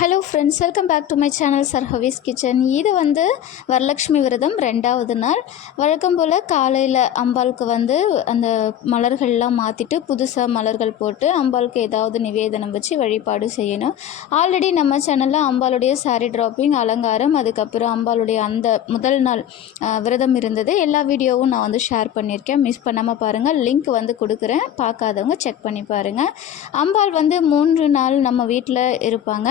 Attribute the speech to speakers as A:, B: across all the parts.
A: Hello friends welcome back to my channel sir ஹவிஸ் kitchen இது வந்து வரலட்சுமி விரதம் ரெண்டாவது நாள். வழக்கம் போல் காலையில் அம்பாளுக்கு வந்து அந்த மலர்கள்லாம் மாற்றிட்டு புதுசாக மலர்கள் போட்டு அம்பாளுக்கு ஏதாவது நிவேதனம் வச்சு வழிபாடு செய்யணும். ஆல்ரெடி நம்ம சேனலில் அம்பாளுடைய சாரி ட்ராப்பிங் அலங்காரம் அதுக்கப்புறம் அம்பாளுடைய அந்த முதல் நாள் விரதம் இருந்தது. எல்லா வீடியோவும் நான் வந்து ஷேர் பண்ணியிருக்கேன். மிஸ் பண்ணாமல் பாருங்கள் லிங்க் வந்து கொடுக்குறேன். பார்க்காதவங்க செக் பண்ணி பாருங்கள் அம்பாள் வந்து மூன்று நாள் நம்ம வீட்டில் இருப்பாங்க.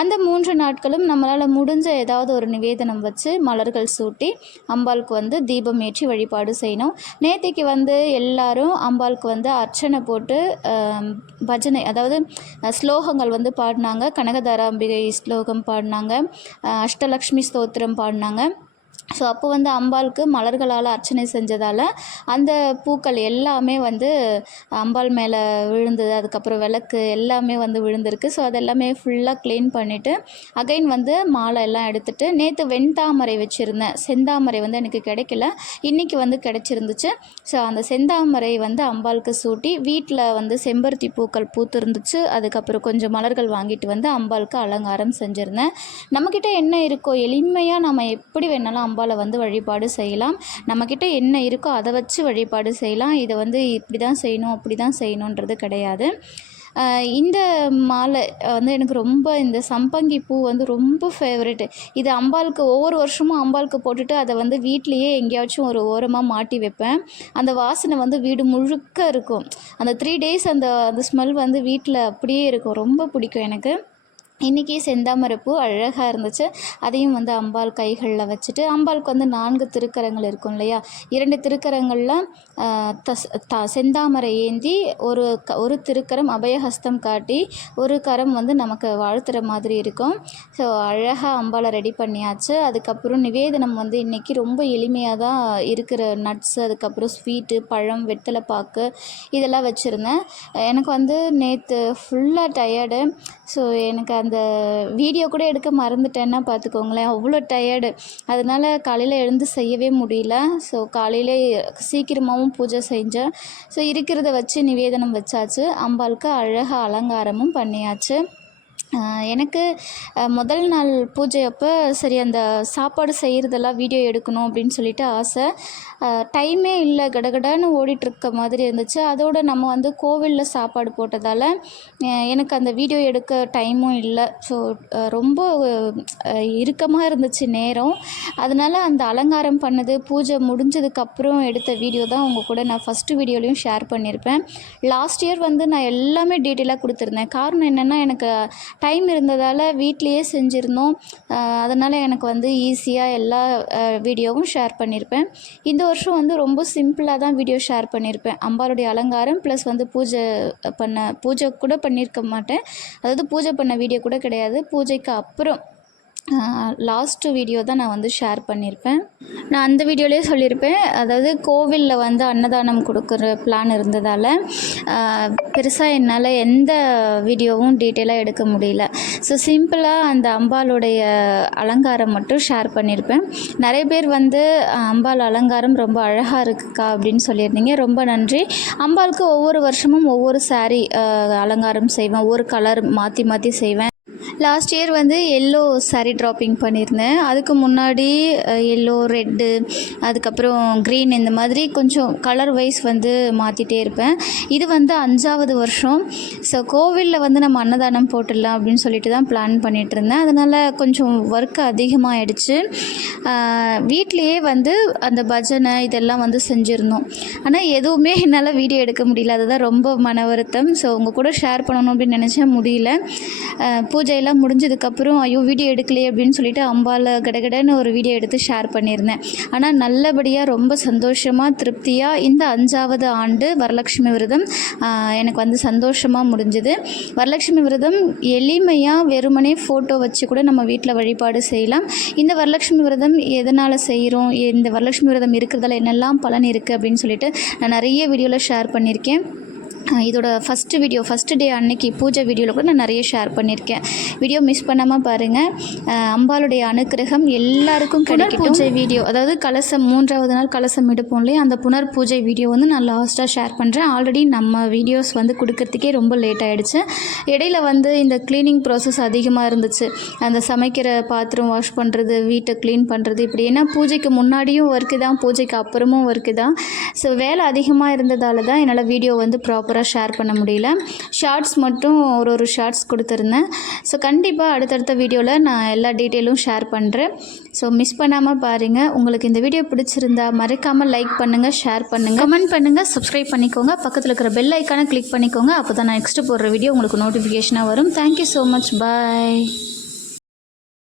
A: அந்த மூன்று நாட்களும் நம்மளால் முடிஞ்ச ஏதாவது ஒரு நிவேதனம் வச்சு மலர்கள் சூட்டி அம்பாளுக்கு வந்து தீபம் ஏற்றி வழிபாடு செய்யணும். நேத்திக்கு வந்து எல்லாரும் அம்பாளுக்கு வந்து அர்ச்சனை போட்டு பஜனை அதாவது ஸ்லோகங்கள் வந்து பாடினாங்க. கனகதாராம்பிகை ஸ்லோகம் பாடினாங்க. அஷ்டலக்ஷ்மி ஸ்தோத்திரம் பாடினாங்க. ஸோ அப்போ வந்து அம்பாளுக்கு மலர்களால் அர்ச்சனை செஞ்சதால் அந்த பூக்கள் எல்லாமே வந்து அம்பாள் மேலே விழுந்தது அதுக்கப்புறம் விளக்கு எல்லாமே வந்து விழுந்திருக்கு. ஸோ அதெல்லாமே ஃபுல்லாக க்ளீன் பண்ணிவிட்டு அகைன் வந்து மாலை எல்லாம் எடுத்துகிட்டு நேற்று வெண்தாமரை வச்சுருந்தேன். செந்தாமரை வந்து எனக்கு கிடைக்கல. இன்றைக்கி வந்து கிடச்சிருந்துச்சு. ஸோ அந்த செந்தாமரை வந்து அம்பாளுக்கு சூட்டி வீட்டில் வந்து செம்பருத்தி பூக்கள் பூத்துருந்துச்சு. அதுக்கப்புறம் கொஞ்சம் மலர்கள் வாங்கிட்டு வந்து அம்பாளுக்கு அலங்காரம் செஞ்சுருந்தேன். நம்மக்கிட்ட என்ன இருக்கோ எளிமையாக நம்ம எப்படி வேணாலும் அம்பாளை வந்து வழிபாடு செய்யலாம். நம்மக்கிட்ட என்ன இருக்கோ அதை வச்சு வழிபாடு செய்யலாம். இதை வந்து இப்படி தான் செய்யணும் அப்படி தான் செய்யணுன்றது கிடையாது இந்த மாலை வந்து எனக்கு ரொம்ப இந்த சம்பங்கி பூ வந்து ரொம்ப ஃபேவரெட்டு இது அம்பாளுக்கு ஒவ்வொரு வருஷமும் அம்பாளுக்கு போட்டுட்டு அதை வந்து வீட்லேயே எங்கேயாச்சும் ஒரு ஓரமாக மாட்டி வைப்பேன். அந்த வாசனை வந்து வீடு முழுக்க இருக்கும். அந்த த்ரீ டேஸ் அந்த அந்த ஸ்மெல் வந்து வீட்டில் அப்படியே இருக்கும். ரொம்ப பிடிக்கும் எனக்கு. இன்றைக்கி செந்தாமரைப்பூ அழகாக இருந்துச்சு. அதையும் வந்து அம்பாள் கைகளில் வச்சுட்டு அம்பாளுக்கு வந்து நான்கு திருக்கரங்கள் இருக்கும் இல்லையா? இரண்டு திருக்கரங்களில் தஸ் த செந்தாமரை ஏந்தி ஒரு க ஒரு திருக்கரம் அபயஹஸ்தம் காட்டி ஒரு கரம் வந்து நமக்கு வாழ்த்துற மாதிரி இருக்கும். ஸோ அழகாக அம்பாளை ரெடி பண்ணியாச்சு. அதுக்கப்புறம் நிவேதனம் வந்து இன்றைக்கி ரொம்ப எளிமையாக தான் இருக்கிற நட்ஸ் அதுக்கப்புறம் ஸ்வீட்டு பழம் வெத்தலை பாக்கு இதெல்லாம் வச்சுருந்தேன். எனக்கு வந்து நேற்று ஃபுல்லாக டயர்டு ஸோ எனக்கு அந்த வீடியோ கூட எடுக்க மறந்துட்டேன்னா பார்த்துக்கோங்களேன். அவ்வளோ டயர்டு அதனால் காலையில் எழுந்து செய்யவே முடியல. ஸோ காலையில் சீக்கிரமாகவும் பூஜை செஞ்சேன். ஸோ இருக்கிறத வச்சு நிவேதனம் வச்சாச்சு. அம்பாளுக்கு அழகாக அலங்காரமும் பண்ணியாச்சு. எனக்கு முதல் நாள் பூஜை அப்போ சரி அந்த சாப்பாடு செய்கிறதெல்லாம் வீடியோ எடுக்கணும் அப்படின்னு சொல்லிட்டு ஆசை. டைமே இல்லை கடகடன்னு ஓடிட்டுருக்க மாதிரி இருந்துச்சு. அதோடு நம்ம வந்து கோவிலில் சாப்பாடு போட்டதால் எனக்கு அந்த வீடியோ எடுக்க டைமும் இல்லை. ஸோ ரொம்ப இறுக்கமாக இருந்துச்சு நேரம். அதனால் அந்த அலங்காரம் பண்ணது பூஜை முடிஞ்சதுக்கப்புறம் எடுத்த வீடியோ தான் உங்கள் கூட நான் ஃபஸ்ட்டு வீடியோலையும் ஷேர் பண்ணியிருப்பேன் லாஸ்ட் இயர் வந்து நான் எல்லாமே டீட்டெயிலாக கொடுத்துருந்தேன். காரணம் என்னென்னா எனக்கு டைம் இருந்ததால் வீட்லேயே செஞ்சுருந்தோம். அதனால் எனக்கு வந்து ஈஸியாக எல்லா வீடியோவும் ஷேர் பண்ணியிருப்பேன் இந்த வருஷம் வந்து ரொம்ப சிம்பிளாக தான் வீடியோ ஷேர் பண்ணியிருப்பேன் அம்பாளுடைய அலங்காரம் ப்ளஸ் வந்து பூஜை பண்ண பூஜை கூட பண்ணியிருக்க மாட்டேன். அதாவது பூஜை பண்ண வீடியோ கூட கிடையாது. பூஜைக்கு அப்புறம் லாஸ்ட்டு வீடியோ தான் நான் வந்து ஷேர் பண்ணியிருப்பேன் நான் அந்த வீடியோலேயே சொல்லியிருப்பேன் அதாவது கோவிலில் வந்து அன்னதானம் கொடுக்குற பிளான் இருந்ததால் பெருசாக என்னால் எந்த வீடியோவும் டீட்டெயிலாக எடுக்க முடியல. ஸோ சிம்பிளாக அந்த அம்பாளுடைய அலங்காரம் மட்டும் ஷேர் பண்ணியிருப்பேன் நிறைய பேர் வந்து அம்பாள் அலங்காரம் ரொம்ப அழகாக இருக்குக்கா அப்படின்னு சொல்லியிருந்தீங்க. ரொம்ப நன்றி. அம்பாளுக்கு ஒவ்வொரு வருஷமும் ஒவ்வொரு சாரீ அலங்காரம் செய்வேன். ஒவ்வொரு கலர் மாற்றி மாற்றி செய்வேன். லாஸ்ட் இயர் வந்து எல்லோ saree ட்ராப்பிங் பண்ணியிருந்தேன் அதுக்கு முன்னாடி எல்லோ ரெட்டு அதுக்கப்புறம் க்ரீன் இந்த மாதிரி கொஞ்சம் கலர் வைஸ் வந்து மாற்றிட்டே இருப்பேன். இது வந்து அஞ்சாவது வருஷம். ஸோ கோவிலில் வந்து நம்ம அன்னதானம் போட்டுடலாம் அப்படின்னு சொல்லிட்டு தான் பிளான் பண்ணிகிட்டு இருந்தேன். அதனால் கொஞ்சம் ஒர்க் அதிகமாகிடுச்சு வீட்லேயே வந்து அந்த பஜனை இதெல்லாம் வந்து செஞ்சுருந்தோம். ஆனால் எதுவுமே என்னால் வீடியோ எடுக்க முடியல. அதுதான் ரொம்ப மன வருத்தம். ஸோ உங்கள் கூட ஷேர் பண்ணணும் அப்படின்னு நினச்சேன். முடியல. பூஜையில் எல்லாம் முடிஞ்சதுக்கப்புறம் ஐயோ வீடியோ எடுக்கலையே அப்படின்னு சொல்லிட்டு அம்பால கடகடன்னு ஒரு வீடியோ எடுத்து ஷேர் பண்ணியிருந்தேன். ஆனால் நல்லபடியாக ரொம்ப சந்தோஷமாக திருப்தியாக இந்த அஞ்சாவது ஆண்டு வரலட்சுமி விரதம் எனக்கு வந்து சந்தோஷமாக முடிஞ்சுது. வரலட்சுமி விரதம் எளிமையாக வெறுமனே ஃபோட்டோ வச்சு கூட நம்ம வீட்டில் வழிபாடு செய்யலாம். இந்த வரலட்சுமி விரதம் எதனால் செய்கிறோம் இந்த வரலட்சுமி விரதம் இருக்கிறதால என்னெல்லாம் பலன் இருக்குது அப்படின்னு சொல்லிட்டு நான் நிறைய வீடியோவில் ஷேர் பண்ணியிருக்கேன். இதோட ஃபஸ்ட்டு வீடியோ ஃபஸ்ட்டு டே அன்னைக்கு பூஜை வீடியோவில் கூட நான் நிறைய ஷேர் பண்ணியிருக்கேன். வீடியோ மிஸ் பண்ணாமல் பாருங்கள் அம்பாளுடைய அனுக்கிரகம் எல்லாருக்கும் புனர் பூஜை வீடியோ அதாவது கலசம் மூன்றாவது நாள் கலசம் எடுப்போம் இல்லையா? அந்த புனர் பூஜை வீடியோ வந்து நான் லாஸ்ட்டாக ஷேர் பண்ணுறேன் ஆல்ரெடி நம்ம வீடியோஸ் வந்து கொடுக்கறதுக்கே ரொம்ப லேட் ஆகிடுச்சு இடையில வந்து இந்த க்ளீனிங் ப்ராசஸ் அதிகமாக இருந்துச்சு. அந்த சமைக்கிற பாத்திரம் வாஷ் பண்ணுறது வீட்டை க்ளீன் பண்ணுறது இப்படி. ஏன்னா பூஜைக்கு முன்னாடியும் ஒர்க்கு தான் பூஜைக்கு அப்புறமும் ஒர்க்கு தான். ஸோ வேலை அதிகமாக இருந்ததால தான் என்னால் வீடியோ வந்து ப்ராப்பராக ஷேர் பண்ண முடியல. ஷார்ட்ஸ் மட்டும் ஒரு ஒரு ஷார்ட்ஸ் கொடுத்துருந்தேன். ஸோ கண்டிப்பாக அடுத்தடுத்த வீடியோவில் நான் எல்லா டீட்டெயிலும் ஷேர் பண்ணுறேன் ஸோ மிஸ் பண்ணாமல் பாருங்கள் உங்களுக்கு இந்த வீடியோ பிடிச்சிருந்தா மறக்காமல் லைக் பண்ணுங்கள் ஷேர் பண்ணுங்கள் கமெண்ட் பண்ணுங்கள் சப்ஸ்கிரைப் பண்ணிக்கோங்க. பக்கத்தில் இருக்கிற பெல் ஐக்கானை கிளிக் பண்ணிக்கோங்க. அப்போ தான் நான் நெக்ஸ்ட்டு போடுற வீடியோ உங்களுக்கு நோட்டிஃபிகேஷனாக வரும். Thank you so much bye